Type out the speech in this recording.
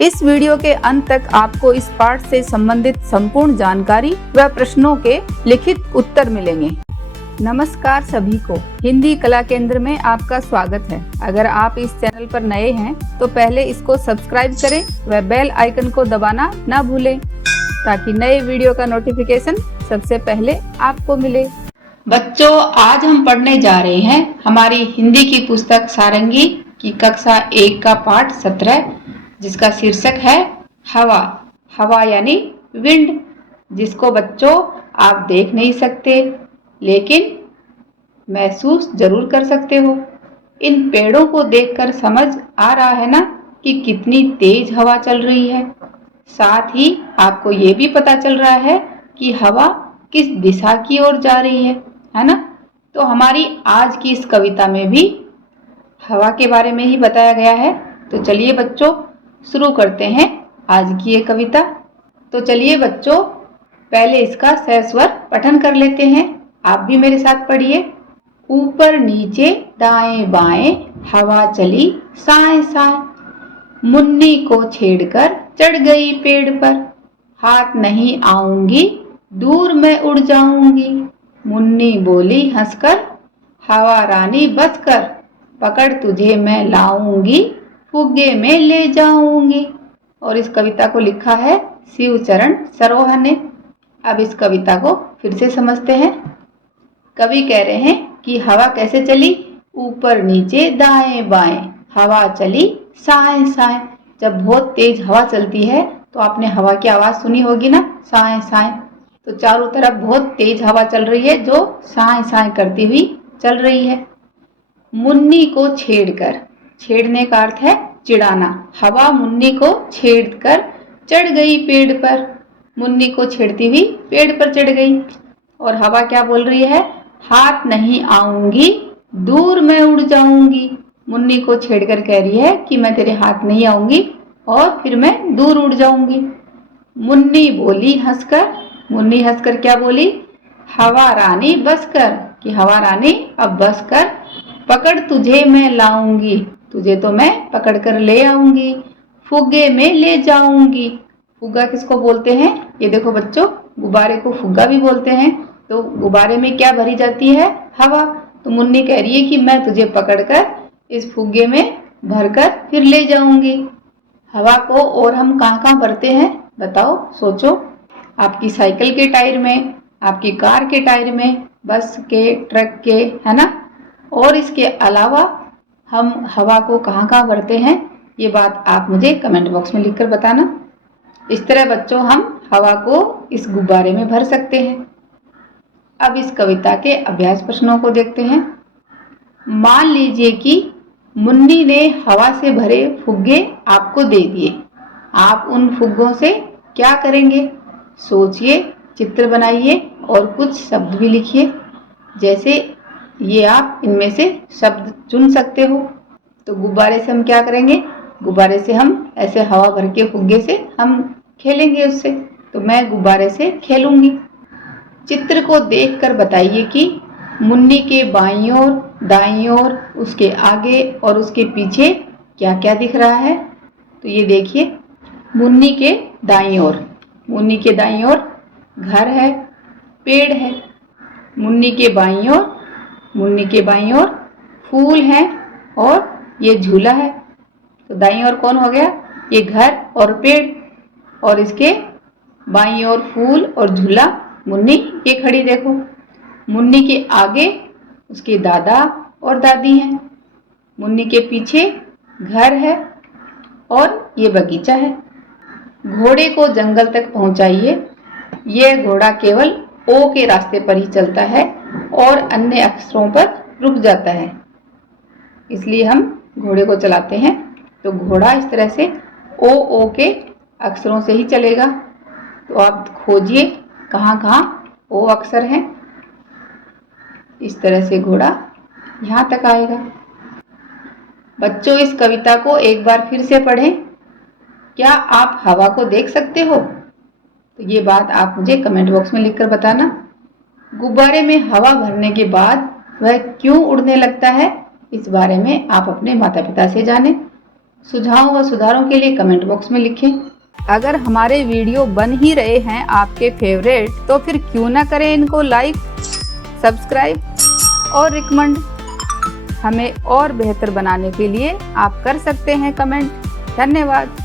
इस वीडियो के अंत तक आपको इस पाठ से संबंधित संपूर्ण जानकारी व प्रश्नों के लिखित उत्तर मिलेंगे। नमस्कार सभी को, हिंदी कला केंद्र में आपका स्वागत है। अगर आप इस चैनल पर नए हैं तो पहले इसको सब्सक्राइब करें व बेल आइकन को दबाना ना भूलें ताकि नए वीडियो का नोटिफिकेशन सबसे पहले आपको मिले। बच्चों, आज हम पढ़ने जा रहे हैं हमारी हिंदी की पुस्तक सारंगी की कक्षा 1 का पाठ 17, जिसका शीर्षक है हवा। हवा यानी विंड, जिसको बच्चों आप देख नहीं सकते लेकिन महसूस जरूर कर सकते हो। इन पेड़ों को देखकर समझ आ रहा है ना कि कितनी तेज हवा चल रही है। साथ ही आपको ये भी पता चल रहा है कि हवा किस दिशा की ओर जा रही है ना। तो हमारी आज की इस कविता में भी हवा के बारे में ही बताया गया है। तो चलिए बच्चों, शुरू करते हैं आज की ये कविता। तो चलिए बच्चों, पहले इसका सस्वर पठन कर लेते हैं। आप भी मेरे साथ पढ़िए। ऊपर नीचे दाएं बाएं हवा चली साए साए, मुन्नी को छेड़कर चढ़ गई पेड़ पर। हाथ नहीं आऊंगी, दूर मैं उड़ जाऊंगी। मुन्नी बोली हंसकर, हवा रानी बस कर, पकड़ तुझे मैं लाऊंगी, फुग्गे में ले जाऊंगी। और इस कविता को लिखा है शिवचरण सरोहा ने। अब इस कविता को फिर से समझते हैं। कवि कह रहे हैं कि हवा कैसे चली। ऊपर नीचे दाएं बाएं हवा चली साए साए। जब बहुत तेज हवा चलती है तो आपने हवा की आवाज सुनी होगी ना, साए साए। तो चारों तरफ बहुत तेज हवा चल रही है जो साए साए करती हुई चल रही है। मुन्नी को छेड़कर, छेड़ने का अर्थ है चिढ़ाना। हवा मुन्नी को छेड़कर चढ़ गई पेड़ पर। मुन्नी को छेड़ती हुई पेड़ पर चढ़ गई। और हवा क्या बोल रही है, हाथ नहीं आऊंगी, दूर मैं उड़ जाऊंगी। मुन्नी को छेड़कर कह रही है कि मैं तेरे हाथ नहीं आऊंगी और फिर मैं दूर उड़ जाऊंगी। मुन्नी बोली हंसकर, मुन्नी हंसकर क्या बोली, हवा रानी बस कर, कि हवा रानी अब बस कर, पकड़ तुझे मैं लाऊंगी, तुझे तो मैं पकड़ कर ले आऊंगी, फुग्गे में ले जाऊंगी। फुग्गा किसको बोलते हैं, ये देखो बच्चों, गुब्बारे को फुग्गा भी बोलते हैं। तो गुब्बारे में क्या भरी जाती है, हवा। तो मुन्नी कह रही है कि मैं तुझे पकड़कर इस फुग्गे में भरकर फिर ले जाऊंगी। हवा को और हम कहाँ कहाँ भरते हैं बताओ, सोचो। आपकी साइकिल के टायर में, आपकी कार के टायर में, बस के, ट्रक के, है ना। और इसके अलावा हम हवा को कहाँ कहाँ भरते हैं, ये बात आप मुझे कमेंट बॉक्स में लिखकर बताना। इस तरह बच्चों हम हवा को इस गुब्बारे में भर सकते हैं। अब इस कविता के अभ्यास प्रश्नों को देखते हैं। मान लीजिए कि मुन्नी ने हवा से भरे फुग्गे आपको दे दिए। आप उन फुग्गों से क्या करेंगे, सोचिए, चित्र बनाइए और कुछ शब्द भी लिखिए। जैसे ये आप इनमें से शब्द चुन सकते हो। तो गुब्बारे से हम क्या करेंगे, गुब्बारे से हम ऐसे हवा भर के फुग्गे से हम खेलेंगे उससे। तो मैं गुब्बारे से खेलूंगी। चित्र को देखकर बताइए कि मुन्नी के बाईं ओर, दाईं ओर, उसके आगे और उसके पीछे क्या क्या दिख रहा है। तो ये देखिए, मुन्नी के दाईं ओर, मुन्नी के दाईं ओर घर है, पेड़ है। मुन्नी के बाईं ओर, मुन्नी के बाईं ओर फूल है और ये झूला है। तो दाईं ओर कौन हो गया, ये घर और पेड़, और इसके बाईं ओर फूल और झूला मुन्नी ये खड़ी देखो। मुन्नी के आगे उसके दादा और दादी हैं। मुन्नी के पीछे घर है और ये बगीचा है। घोड़े को जंगल तक पहुंचाइए। यह घोड़ा केवल ओ के रास्ते पर ही चलता है और अन्य अक्षरों पर रुक जाता है, इसलिए हम घोड़े को चलाते हैं। तो घोड़ा इस तरह से ओ के अक्षरों से ही चलेगा। तो आप खोजिए कहाँ कहाँ ओ अक्षर हैं। इस तरह से घोड़ा यहाँ तक आएगा। बच्चों, इस कविता को एक बार फिर से पढ़ें। क्या आप हवा को देख सकते हो? तो ये बात आप मुझे कमेंट बॉक्स में लिखकर बताना। गुब्बारे में हवा भरने के बाद वह क्यों उड़ने लगता है, इस बारे में आप अपने माता पिता से जानें। सुझावों व सुधारों के लिए कमेंट बॉक्स में लिखें। अगर हमारे वीडियो बन ही रहे हैं आपके फेवरेट, तो फिर क्यों ना करें इनको लाइक, सब्सक्राइब और रिकमेंड। हमें और बेहतर बनाने के लिए आप कर सकते हैं कमेंट। धन्यवाद।